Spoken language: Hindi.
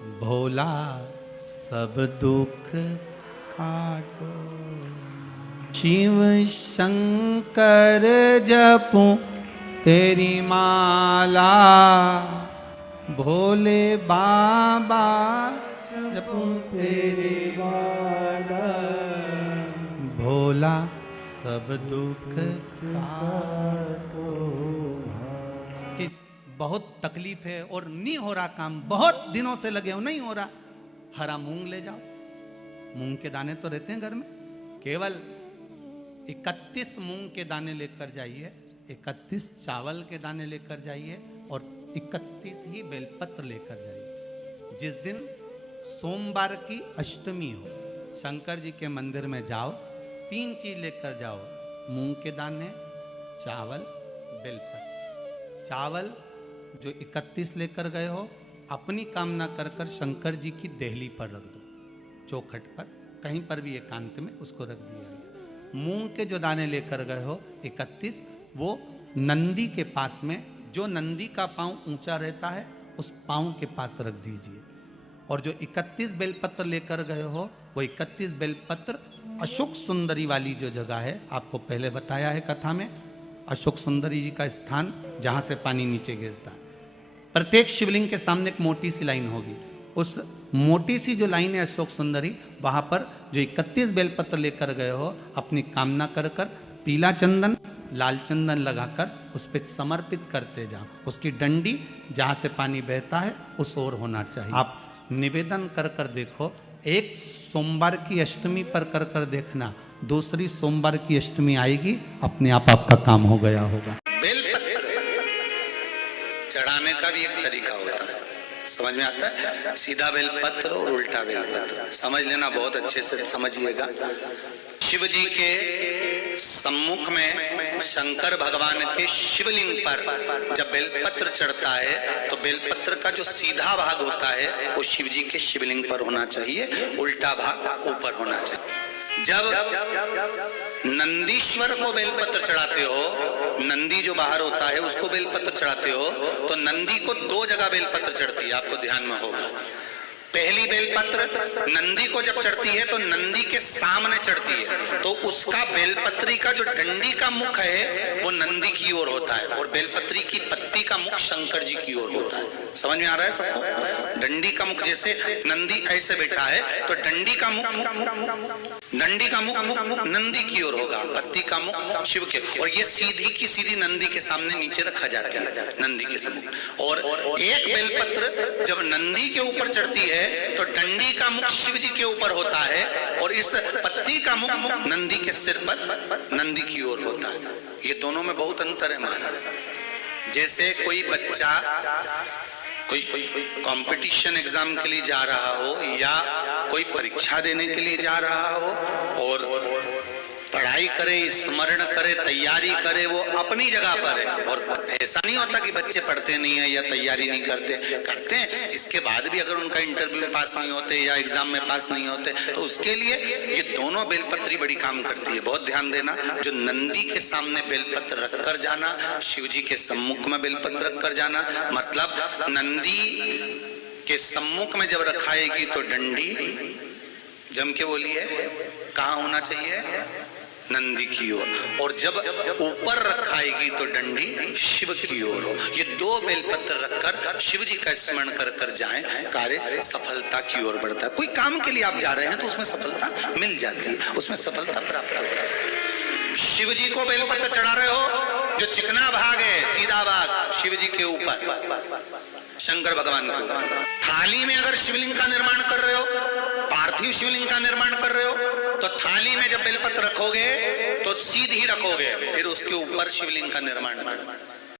भोला सब दुख काटो। शिव शंकर जपूं तेरी माला, भोले बाबा जपूं तेरी माला, भोला सब दुख काटो। कि बहुत तकलीफ है और नहीं हो रहा काम, बहुत दिनों से लगे हो, नहीं हो रहा, हरा मूंग ले जाओ। मूंग के दाने तो रहते हैं घर में, केवल 31 मूंग के दाने लेकर जाइए, 31 चावल के दाने लेकर जाइए और 31 ही बेलपत्र लेकर जाइए। जिस दिन सोमवार की अष्टमी हो, शंकर जी के मंदिर में जाओ, 3 चीज लेकर जाओ, मूंग के दाने, चावल, बेलपत्र। चावल जो 31 लेकर गए हो, अपनी कामना कर कर शंकर जी की देहली पर रख दो, चौखट पर, कहीं पर भी एकांत में उसको रख दिया। मूंग के जो दाने लेकर गए हो 31, वो नंदी के पास में, जो नंदी का पांव ऊंचा रहता है उस पांव के पास रख दीजिए। और जो 31 बेलपत्र लेकर गए हो, वो 31 बेलपत्र अशोक सुंदरी वाली जो जगह है, आपको पहले बताया है कथा में, अशोक सुंदरी जी का स्थान जहां से पानी नीचे गिरता है। प्रत्येक शिवलिंग के सामने एक मोटी सी लाइन होगी, उस मोटी सी जो लाइन है अशोक सुंदरी, वहां पर जो 31 बेलपत्र लेकर गए हो, अपनी कामना कर कर पीला चंदन, लाल चंदन लगाकर उस पर समर्पित करते जाओ। उसकी डंडी जहां से पानी बहता है उस ओर होना चाहिए। आप निवेदन कर कर देखो, एक सोमवार की अष्टमी पर कर कर देखना, दूसरी सोमवार की अष्टमी आएगी, अपने आप आपका काम हो गया होगा। बेलपत्र चढ़ाने का भी एक तरीका होता है, समझ में आता है? सीधा बेलपत्र और उल्टा बेलपत्र, समझ लेना, बहुत अच्छे से समझिएगा। शिव जी के सम्मुख में शंकर भगवान के शिवलिंग पर जब बेलपत्र चढ़ता है, तो बेलपत्र का जो सीधा भाग होता है वो शिव जी के शिवलिंग पर होना चाहिए, उल्टा भाग ऊपर होना चाहिए। जब नंदीश्वर को बेलपत्र चढ़ाते हो, नंदी जो बाहर होता है उसको बेलपत्र चढ़ाते हो, तो नंदी को 2 जगह बेलपत्र चढ़ती है, आपको ध्यान में होगा। पहली बेलपत्र नंदी को जब चढ़ती है तो नंदी के सामने चढ़ती है, तो उसका बेलपत्री का जो डंडी का मुख है वो नंदी की ओर होता है, और बेलपत्री की पत्ती का मुख शंकर जी की ओर होता है। समझ में आ रहा है सबको? डंडी का मुख, जैसे नंदी ऐसे बैठा है तो डंडी का मुख नंदी की ओर होगा, पत्ती का मुख शिव के, और ये सीधी की सीधी नंदी के सामने नीचे रखा जाता है, नंदी के सम्मुख। और एक बेलपत्र जब नंदी के ऊपर चढ़ती है तो डंडी का मुख शिव जी के ऊपर होता है, और इस पत्ती का मुख नंदी के सिर पर नंदी की ओर होता है। ये दोनों में बहुत अंतर है महाराज। जैसे कोई बच्चा कोई कंपटीशन एग्जाम के लिए जा रहा हो या कोई परीक्षा देने के लिए जा रहा हो, और पढ़ाई करे, स्मरण करे, तैयारी करे, वो अपनी जगह पर है। और ऐसा नहीं होता कि बच्चे पढ़ते नहीं है या तैयारी नहीं करते हैं, इसके बाद भी अगर उनका इंटरव्यू में पास नहीं होते या एग्जाम में पास नहीं होते, तो उसके लिए ये दोनों बेलपत्री बड़ी काम करती है। बहुत ध्यान देना, जो नंदी के सामने बेलपत्र रखकर जाना, शिव जी के सम्मुख में बेलपत्र रखकर जाना, मतलब नंदी के सम्मुख में जब रखाएगी तो डंडी, जम के बोलिए, कहाँ होना चाहिए? नंदी की ओर, और जब ऊपर रखाएगी तो डंडी शिव की ओर हो। ये 2 बेलपत्र रखकर शिव जी का स्मरण कर कर जाएं, कार्य सफलता की ओर बढ़ता है। कोई काम के लिए आप जा रहे हैं तो उसमें सफलता मिल जाती है, उसमें सफलता प्राप्त होती है। शिव जी को बेलपत्र चढ़ा रहे हो, जो चिकना भाग है, सीधा भाग शिव जी के ऊपर, शंकर भगवान के ऊपर। थाली में अगर शिवलिंग का निर्माण कर रहे हो, पार्थिव शिवलिंग का निर्माण कर रहे हो, तो थाली में जब बेलपत्र रखोगे तो सीधी रखोगे, फिर उसके ऊपर शिवलिंग का निर्माण